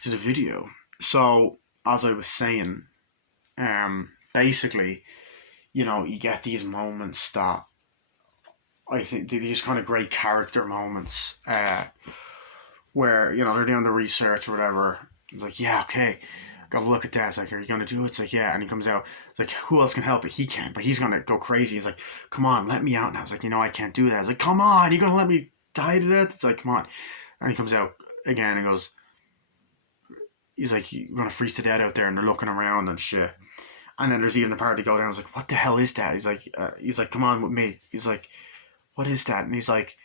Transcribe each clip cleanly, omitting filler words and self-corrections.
back to the video. So, as I was saying, basically, you get these moments that I think these kind of great character moments where, they're doing the research or whatever. It's like, yeah, okay, gotta look at that. It's like, are you gonna do it? It's like, yeah. And he comes out. It's like, who else can help it? He can't, but he's gonna go crazy. He's like, come on, let me out. And I was like, I can't do that. I was like, come on, you gonna let me die to that? It's like, come on. And he comes out again and goes, he's like, you're gonna freeze to death out there, and they're looking around and shit. And then there's even the part to go down. I was like, what the hell is that? He's like, come on with me. He's like, what is that? And he's like,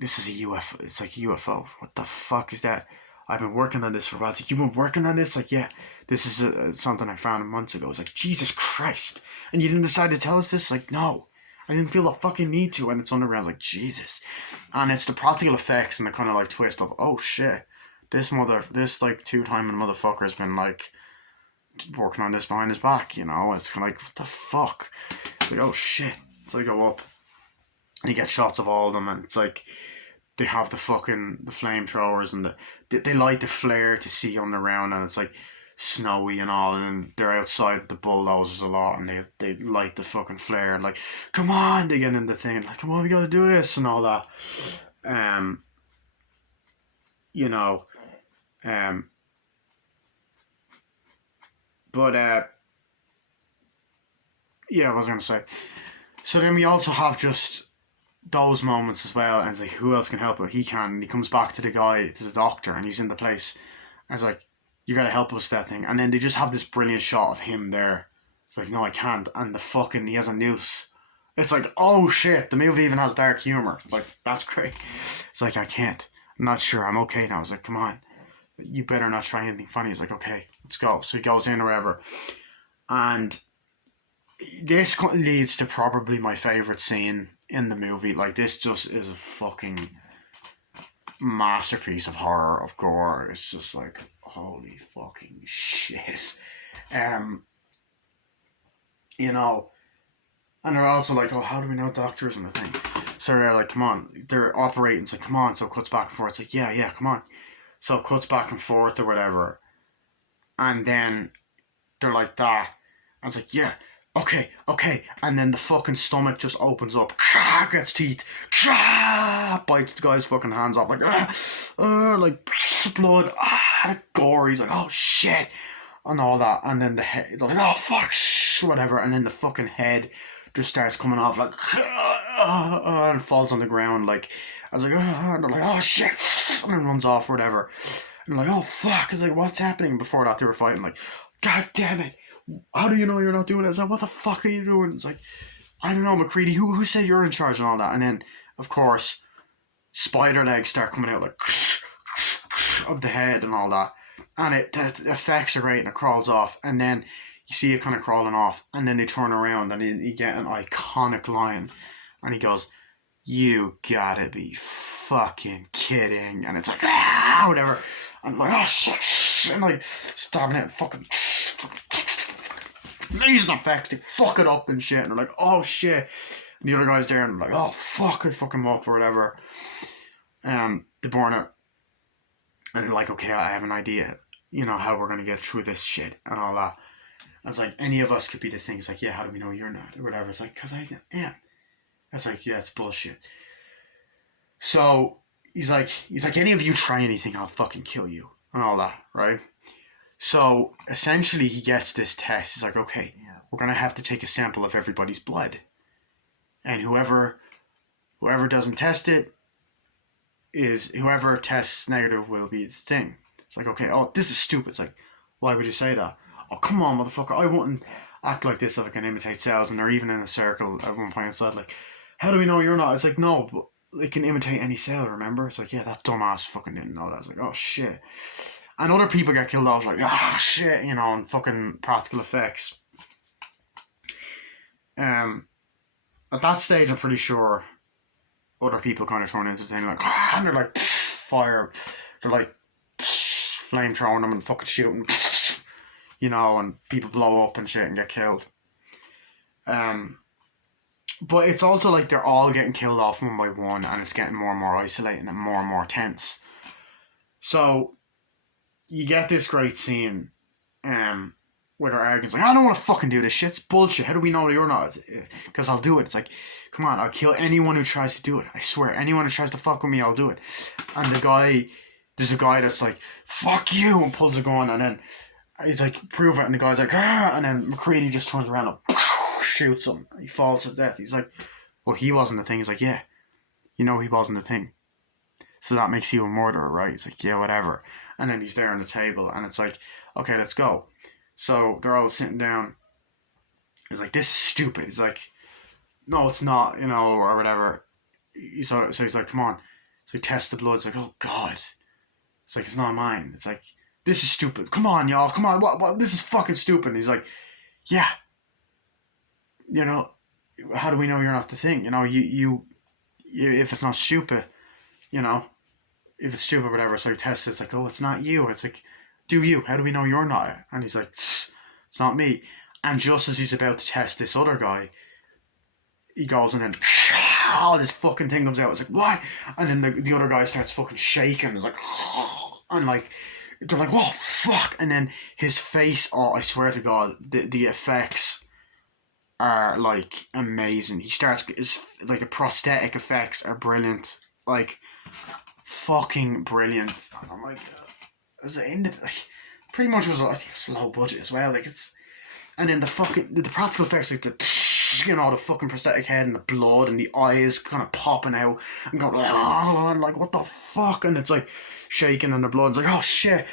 this is a UFO. It's like a UFO. What the fuck is that? I've been working on this for a while. It's like, you've been working on this? Like, yeah, this is something I found months ago. It's like, Jesus Christ. And you didn't decide to tell us this? Like, no. I didn't feel the fucking need to. And it's underground. Like, Jesus. And it's the practical effects and the kind of like twist of, oh shit. This like two-timing motherfucker has been like working on this behind his back, It's kind of like, what the fuck? It's like, oh shit. So they go up and you get shots of all of them, and it's like they have the flamethrowers and they light the flare to see on the ground, and it's like snowy and all, and they're outside the bulldozers a lot, and they light the fucking flare and like, come on, they get in the thing like, come on, we gotta do this and all that. you know but yeah, what was I gonna say? So then we also have just those moments as well, and it's like, who else can help it? He can. And he comes back to the doctor, and he's in the place, and it's like, you gotta help us, that thing. And then they just have this brilliant shot of him there. It's like, no, I can't. And he has a noose. It's like, oh shit, the movie even has dark humor. It's like, that's great. It's like, I can't. I'm not sure. I'm okay now. It's like, come on. You better not try anything funny. He's like, okay, let's go. So he goes in or whatever. And this leads to probably my favourite scene in the movie. Like, this just is a fucking masterpiece of horror, of gore. It's just like, holy fucking shit. And they're also like, oh, how do we know doctors and the thing? So they're like, come on. They're operating. It's like, come on. So it cuts back and forth. It's like, yeah, come on. So it cuts back and forth or whatever. And then they're like that. I was like, yeah, okay. And then the fucking stomach just opens up. Gets teeth. Bites the guy's fucking hands off. Like, like blood. Gore. He's like, oh shit. And all that. And then the head, like, oh fuck, whatever. And then the fucking head just starts coming off, like, and falls on the ground. Like, I was like, and they're like, oh shit. And then runs off or whatever. And I'm like, oh fuck. It's like, what's happening? Before that, they were fighting, like, god damn it. How do you know you're not doing it? It's like, what the fuck are you doing? It's like, I don't know, McCready, who said you're in charge and all that? And then, of course, spider legs start coming out, like, of the head and all that. And the effects are great, and it crawls off. And then you see it kind of crawling off. And then they turn around, and you get an iconic line. And he goes, you gotta be fucking kidding. And it's like, whatever. And like, oh shit. And like, stabbing it and fucking using effects to fuck it up and shit. And they're like, oh shit. And the other guy's there and they're like, oh fuck, I fuck him up or whatever. They burn it. And they're like, okay, I have an idea, how we're gonna get through this shit and all that. And it's like, any of us could be the thing. It's like, yeah, how do we know you're not or whatever? It's like, cause I am. It's like, yeah, it's bullshit. So he's like, any of you try anything, I'll fucking kill you and all that, right? So essentially, he gets this test. He's like, okay, we're gonna have to take a sample of everybody's blood, and whoever doesn't test it whoever tests negative will be the thing. It's like, okay, oh, this is stupid. It's like, why would you say that? Oh, come on, motherfucker, I wouldn't act like this if I can imitate cells. And they're even in a circle at one point. It's like, how do we know you're not? It's like, no, but they can imitate any cell, remember? It's like, yeah, that dumbass fucking didn't know that. It's like, oh shit. And other people get killed off, like, shit, and fucking practical effects. At that stage, I'm pretty sure other people kind of thrown into the thing, like, and they're like, fire. They're like, flame throwing them and fucking shooting, and people blow up and shit and get killed. But it's also like they're all getting killed off one by one, and it's getting more and more isolating and more tense. So, you get this great scene, where they're arguing. It's like, I don't want to fucking do this shit. It's bullshit. How do we know you're not? Because I'll do it. It's like, come on, I'll kill anyone who tries to do it. I swear, anyone who tries to fuck with me, I'll do it. And there's a guy that's like, fuck you, and pulls a gun, and then he's like, prove it, and the guy's like, ah, and then McCready just turns around and shoots him. He falls to death. He's like, well, he wasn't the thing. He's like, yeah, he wasn't the thing. So that makes you a murderer, right? He's like, yeah, whatever. And then he's there on the table, and it's like, okay, let's go. So they're all sitting down. He's like, this is stupid. He's like, no, it's not, or whatever. So he's like, come on. So he tests the blood. It's like, oh, God. It's like, it's not mine. It's like, this is stupid. Come on, y'all. Come on. What? This is fucking stupid. And he's like, yeah. How do we know you're not the thing? You if it's not stupid, if it's stupid, whatever. So he tests it. It's like, oh, it's not you. It's like, do you? How do we know you're not? And he's like, it's not me. And just as he's about to test this other guy, he goes and then all this fucking thing comes out. It's like, what? And then the other guy starts fucking shaking. It's like, and like, they're like, oh, fuck. And then his face, oh, I swear to God, the effects are like amazing. He starts, like, the prosthetic effects are brilliant. Like, fucking brilliant. And I'm like, pretty much I think it was low budget as well. Like, it's, and then the practical effects, like the fucking prosthetic head and the blood and the eyes kind of popping out and going, oh, like, what the fuck? And it's like shaking and the blood's like, oh shit.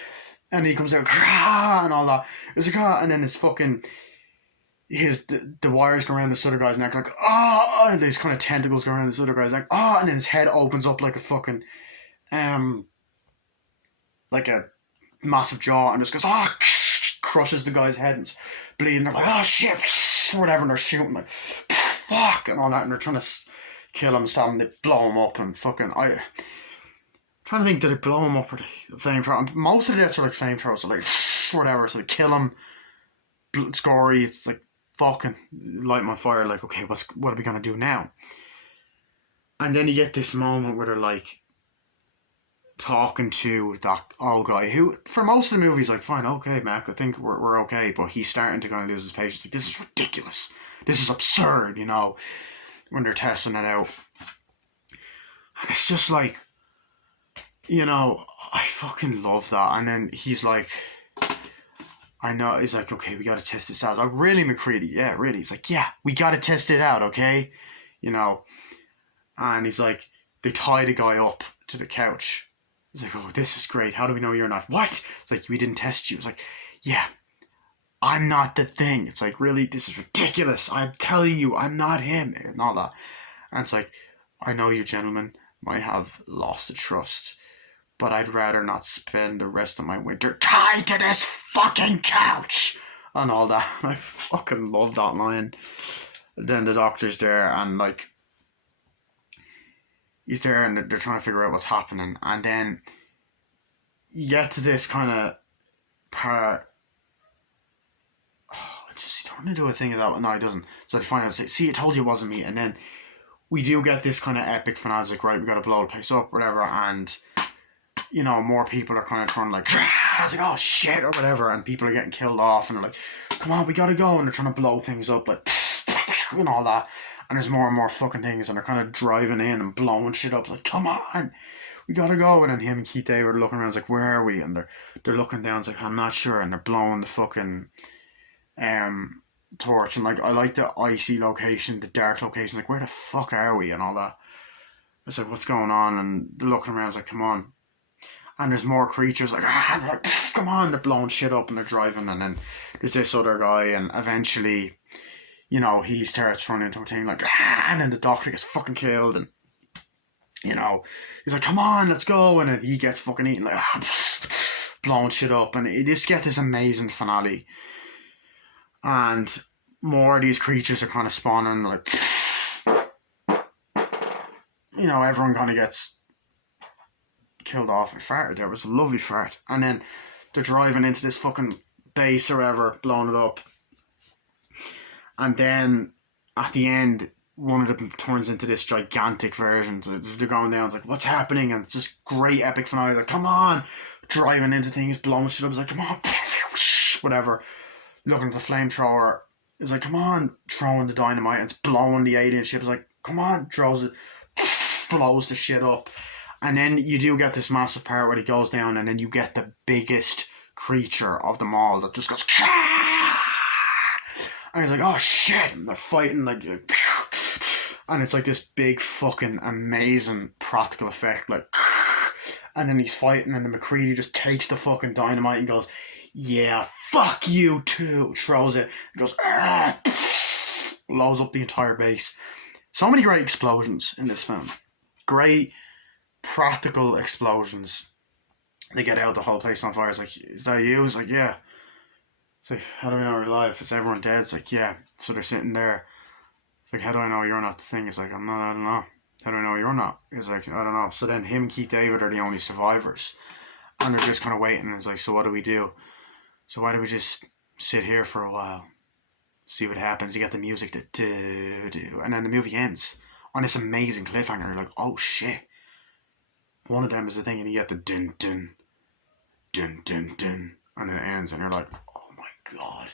And he comes out, and all that. It's like, and then it's fucking, the wires go around this other guy's neck, like, oh, and these kind of tentacles go around this other guy's neck, oh, and then his head opens up like a fucking, like a massive jaw, and just goes, oh, crushes the guy's head and it's bleeding. They're like, oh shit, whatever, and they're shooting like, fuck, and all that, and they're trying to kill him, stab him, they blow him up, and fucking, I'm trying to think, did they blow him up or flamethrower? Most of the deaths are like flamethrowers, so like, whatever, so they kill him, it's gory, it's like, fucking light my fire, like, okay, what are we gonna do now? And then you get this moment where they're like talking to that old guy who, for most of the movie, is like, fine, okay, Mac, I think we're okay, but he's starting to kind of lose his patience. Like, this is ridiculous, this is absurd, when they're testing it out. And it's just like, I fucking love that. And then he's like, I know, he's like, okay, we gotta test this out. I was like, really, McCready? Yeah, really. He's like, yeah, we gotta test it out, okay? And he's like, they tie the guy up to the couch. He's like, oh, this is great. How do we know you're not? What? It's like, we didn't test you. It's like, yeah, I'm not the thing. It's like, really, this is ridiculous. I'm telling you, I'm not him. And all that. And it's like, I know you gentlemen might have lost the trust, but I'd rather not spend the rest of my winter tied to this fucking couch. And all that. I fucking love that line. Then the doctor's there and like, he's there and they're trying to figure out what's happening. And then you get to this kind of part. Oh, he turned into a thing of that. No, he doesn't. So they find out, see, I told you it wasn't me. And then we do get this kind of epic finale. It's like, right, we got to blow the place up, whatever. And, more people are kind of trying to like, it's like, oh shit, or whatever. And people are getting killed off. And they're like, come on, we got to go. And they're trying to blow things up, like, and all that. And there's more and more fucking things, and they're kind of driving in and blowing shit up. Like, come on, we gotta go. And then him and Keith David are looking around, it's like, where are we? And they're looking down, it's like, I'm not sure. And they're blowing the fucking torch. And like, I like the icy location, the dark location. Like, where the fuck are we? And all that. It's like, what's going on? And they're looking around, it's like, come on. And there's more creatures, like, come on. They're blowing shit up and they're driving. And then there's this other guy, and eventually, he starts running into a thing like, and then the doctor gets fucking killed, and, he's like, come on, let's go, and then he gets fucking eaten, like, blowing shit up, and you just get this amazing finale, and more of these creatures are kind of spawning, like, everyone kind of gets killed off. I farted, there was a lovely fart, and then they're driving into this fucking base or whatever, blowing it up. And then at the end, one of them turns into this gigantic version. So they're going down, it's like, what's happening? And it's just great epic finale. Like, come on, driving into things, blowing shit up. He's like, come on, whatever. Looking at the flamethrower. He's like, come on, throwing the dynamite. And it's blowing the alien ship. He's like, come on, throws it, blows the shit up. And then you do get this massive part where he goes down, and then you get the biggest creature of them all that just goes, and he's like, oh shit, and they're fighting like, and it's like this big fucking amazing practical effect, like, and then he's fighting, and the McCready just takes the fucking dynamite and goes, yeah, fuck you too, throws it, and goes, blows up the entire base. So many great explosions in this film. Great practical explosions. They get out, the whole place on fire. It's like, is that you? It's like, yeah. It's like, how do we know you're alive? Is everyone dead? It's like, yeah. So they're sitting there. It's like, how do I know you're not the thing? It's like, I'm not, I don't know. How do I know you're not? It's like, I don't know. So then him and Keith David are the only survivors. And they're just kind of waiting. And it's like, so what do we do? So why do we just sit here for a while? See what happens. You get the music that do. And then the movie ends on this amazing cliffhanger. You're like, oh shit. One of them is the thing, and you get the dun dun dun dun dun, and it ends, and you're like, oh my god.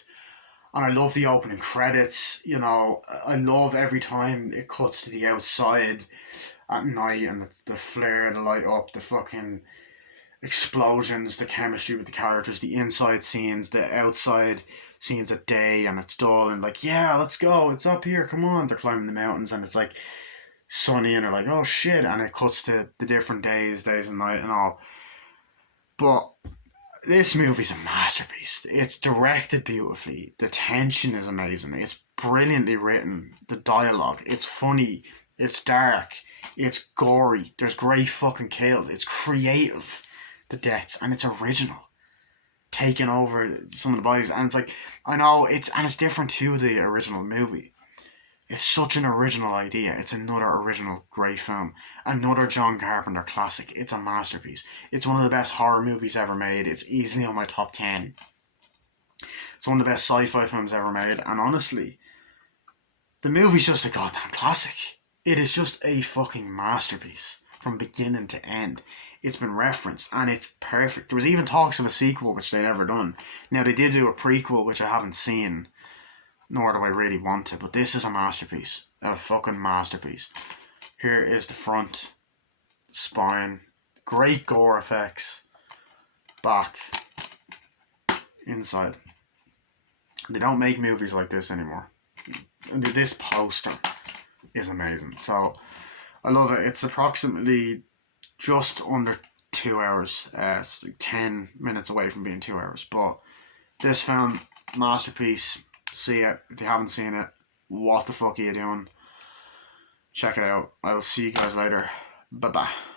And I love the opening credits, you know, I love every time it cuts to the outside at night, and the flare and the light up, the fucking explosions, the chemistry with the characters, the inside scenes, the outside scenes at day, and it's dull, and like, yeah, let's go, it's up here, come on. They're climbing the mountains, and it's like sunny, and they're like, oh shit, and it cuts to the different days and night and all. But this movie's a masterpiece. It's directed beautifully. The tension is amazing. It's brilliantly written. The dialogue, it's funny. It's dark. It's gory. There's great fucking kills. It's creative, the deaths, and it's original. Taking over some of the bodies, and it's like, I know it's different to the original movie. It's such an original idea. It's another original great film. Another John Carpenter classic. It's a masterpiece. It's one of the best horror movies ever made. It's easily on my top 10. It's one of the best sci-fi films ever made. And honestly, the movie's just a goddamn classic. It is just a fucking masterpiece from beginning to end. It's been referenced and it's perfect. There was even talks of a sequel, which they never done. Now, they did do a prequel, which I haven't seen, nor do I really want to, but this is a masterpiece. A fucking masterpiece. Here is the front, spine, great gore effects, back, inside. They don't make movies like this anymore. And this poster is amazing. So I love it. It's approximately just under 2 hours. It's like 10 minutes away from being 2 hours. But this film, masterpiece. See it. If you haven't seen it, what the fuck are you doing? Check it out. I will see you guys later. Bye bye.